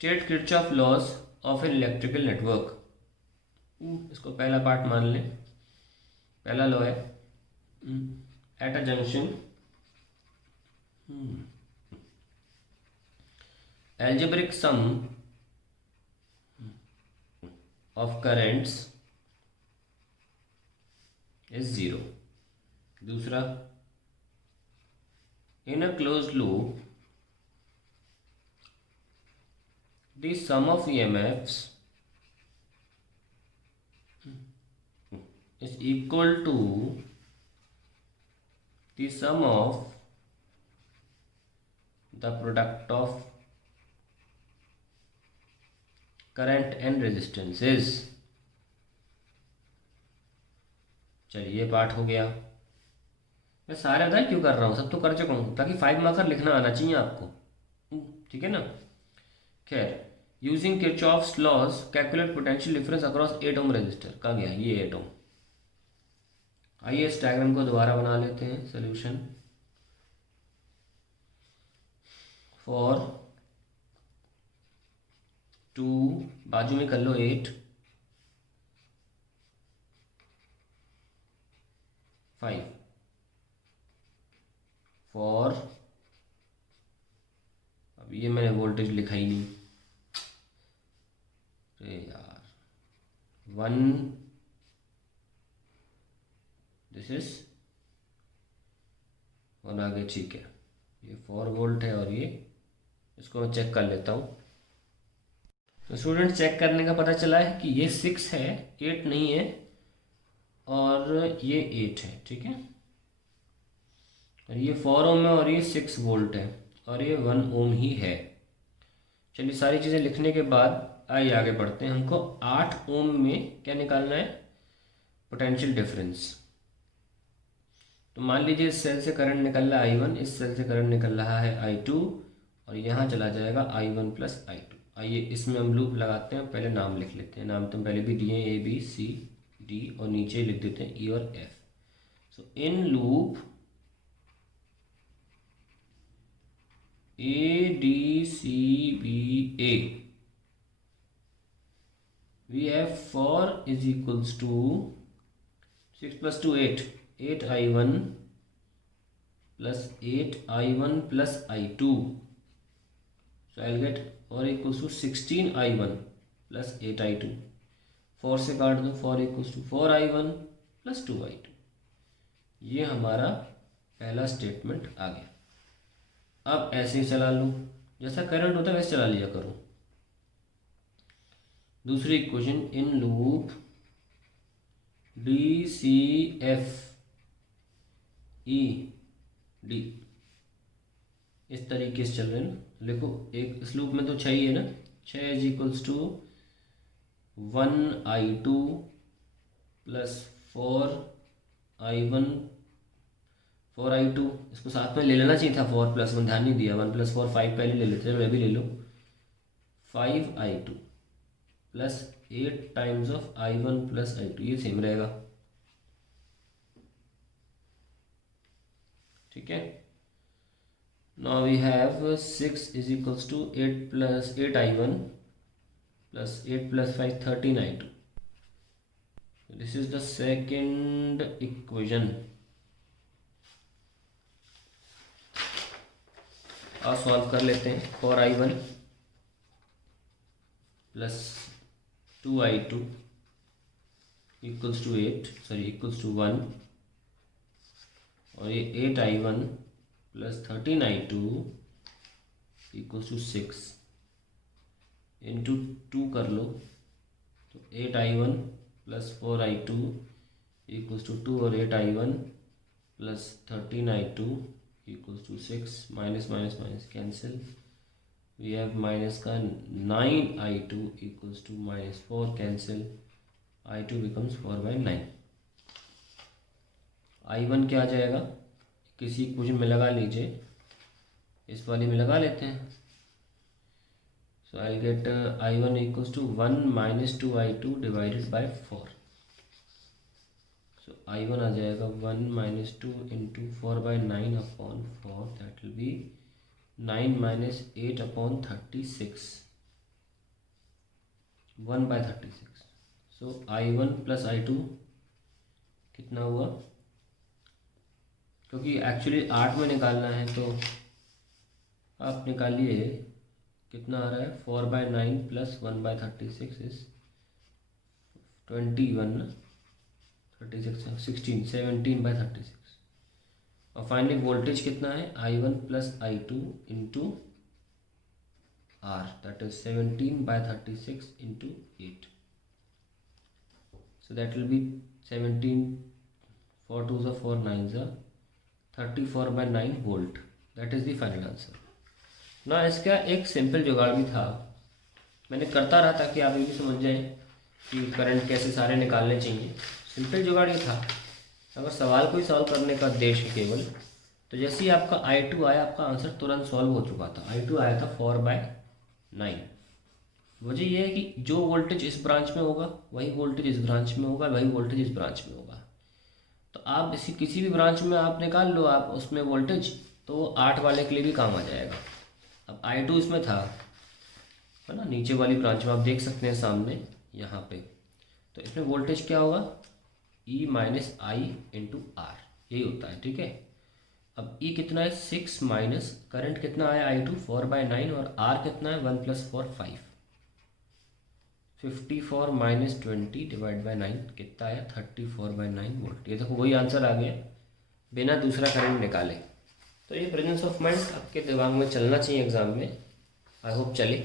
State Kirchhoff laws of an electrical network. इसको पहला part मान लें। पहला लॉ है at a junction algebraic sum of currents is zero। दूसरा, in a closed loop the sum of EMFs is equal to the sum of the product of current and resistances. चलिए ये part हो गया। मैं सारे अदा क्यों कर रहा हूँ, सब तो कर चुका हूँ ताकि 5 मार्कर लिखना आना चाहिए आपको, ठीक है ना। खैर, using Kirchhoff's laws calculate potential difference across 8 ohm resistor. कहाँ गया ये 8 ओम। आइए इस डायग्राम को दोबारा बना लेते हैं। सोल्यूशन फॉर 2, बाजू में कर लो 8, 5 फॉर, अब ये मैंने वोल्टेज लिखा ही नहीं, अरे यार, 1, दिस इज, और आगे ठीक है, ये 4 वोल्ट है और ये, इसको मैं चेक कर लेता हूँ। तो स्टूडेंट चेक करने का पता चला है कि ये 6 है, 8 नहीं है, और ये 8 है, ठीक है। और ये 4 ओम है और ये 6 वोल्ट है और ये 1 ओम ही है। चलिए सारी चीज़ें लिखने के बाद आइए आगे बढ़ते हैं। हमको 8 ओम में क्या निकालना है, पोटेंशियल डिफरेंस। तो मान लीजिए इस सेल से करंट निकल रहा है I1, इस सेल से करंट निकल रहा है I2, और यहाँ चला जाएगा I1 प्लस I2। आइए इसमें हम लूप लगाते हैं। पहले नाम लिख लेते हैं, नाम तो पहले भी दिए हैं, ABCD, और नीचे लिख देते हैं E और F। So in loop ADCBA we have 4 is equals to 6 plus 2 8, 8I1 plus 8I1 plus I2, so I'll get 4 equals to 16I1 plus 8I2। 4 से काट दो, 4 equals to 4I1 plus 2I2। ये हमारा पहला स्टेटमेंट आ गया। अब ऐसे ही चला लूँ, जैसा करंट होता है वैसे चला लिया करो। दूसरी इक्वेशन, इन लूप DCFED इस तरीके से चल रहे हैं ना। देखो एक इस लूप में तो 6 ही है ना, 6 is equals to 1I2 plus 4I1, 4I2, इसको साथ में ले लेना चाहिए था, 4 प्लस 1 ध्यान नहीं दिया, 1 प्लस 4 5 पहले ले लेते हैं, मैं भी ले लो, 5I2 plus 8 times of I1 plus I2, ये सेम रहेगा, ठीक है। Now we have 6 is equals to 8 plus 8I1 plus 8 plus 5 13I2। This is the second equation. अब सॉल्व कर लेते हैं। 4I1 plus 2I2 equals to 1, और ये 8I1 plus 13I2 equals to 6, into 2 कर लो, तो 8I1 plus 4I2 equals to 2, और 8I1 plus 13I2 equals to 6, minus minus minus cancel, we have minus का 9I2 equals to -4 cancel, I2 becomes 4/9। I1 क्या आ जाएगा, किसी equation में लगा लीजिए, इस वाली में लगा लेते हैं। So I get I1 equals to 1 minus 2I2 divided by 4। So I1 आ जाएगा 1 minus 2 into 4/9 upon 4, that will be 9 minus 8 upon 36। 1/36। So I1 plus I2 कितना हुआ, क्योंकि एक्चुअली 8 में निकालना है तो आप निकालिए कितना आ रहा है, 4/9 प्लस 1/36 इज 21 ना, 36 16 17/36। और फाइनली वोल्टेज कितना है, I1 plus I2 into R, that is 17/36 into 8। So that will B 17, 4 2 ज़ा 4 9 ज़ा 34/9 volt. That is the final answer ना। इसका एक सिंपल जुगाड़ भी था, मैंने करता रहा ताकि आप ये भी समझ जाएं कि करंट कैसे सारे निकालने चाहिए। सिंपल जुगाड़ ये था, अगर सवाल को ही सॉल्व करने का उद्देश्य है केवल, तो जैसे ही आपका I2 आया आपका आंसर तुरंत सॉल्व हो चुका था। I2 आया था 4/9। वजह यह है कि जो वोल्टेज इस ब्रांच में होगा वही वोल्टेज इस ब्रांच में होगा, वही वोल्टेज इस ब्रांच में होगा। तो आप किसी भी ब्रांच में आप निकाल लो आप उसमें वोल्टेज, तो 8 वाले के लिए भी काम आ जाएगा। अब I2 इसमें था, है ना, नीचे वाली ब्रांच में आप देख सकते हैं सामने यहाँ पे, तो इसमें वोल्टेज क्या होगा, E minus I into R, यही होता है, ठीक है। अब E कितना है 6 माइनस करंट कितना आया I2 4/9 और R कितना है 1 + 4 5, 54 माइनस 20 डिवाइड बाई 9 कितना आया 34/9 वोल्ट। ये देखो वही आंसर आ गया बिना दूसरा करंट निकाले। तो ये प्रेजेंस ऑफ माइंड आपके दिमाग में चलना चाहिए एग्जाम में, आई होप चले।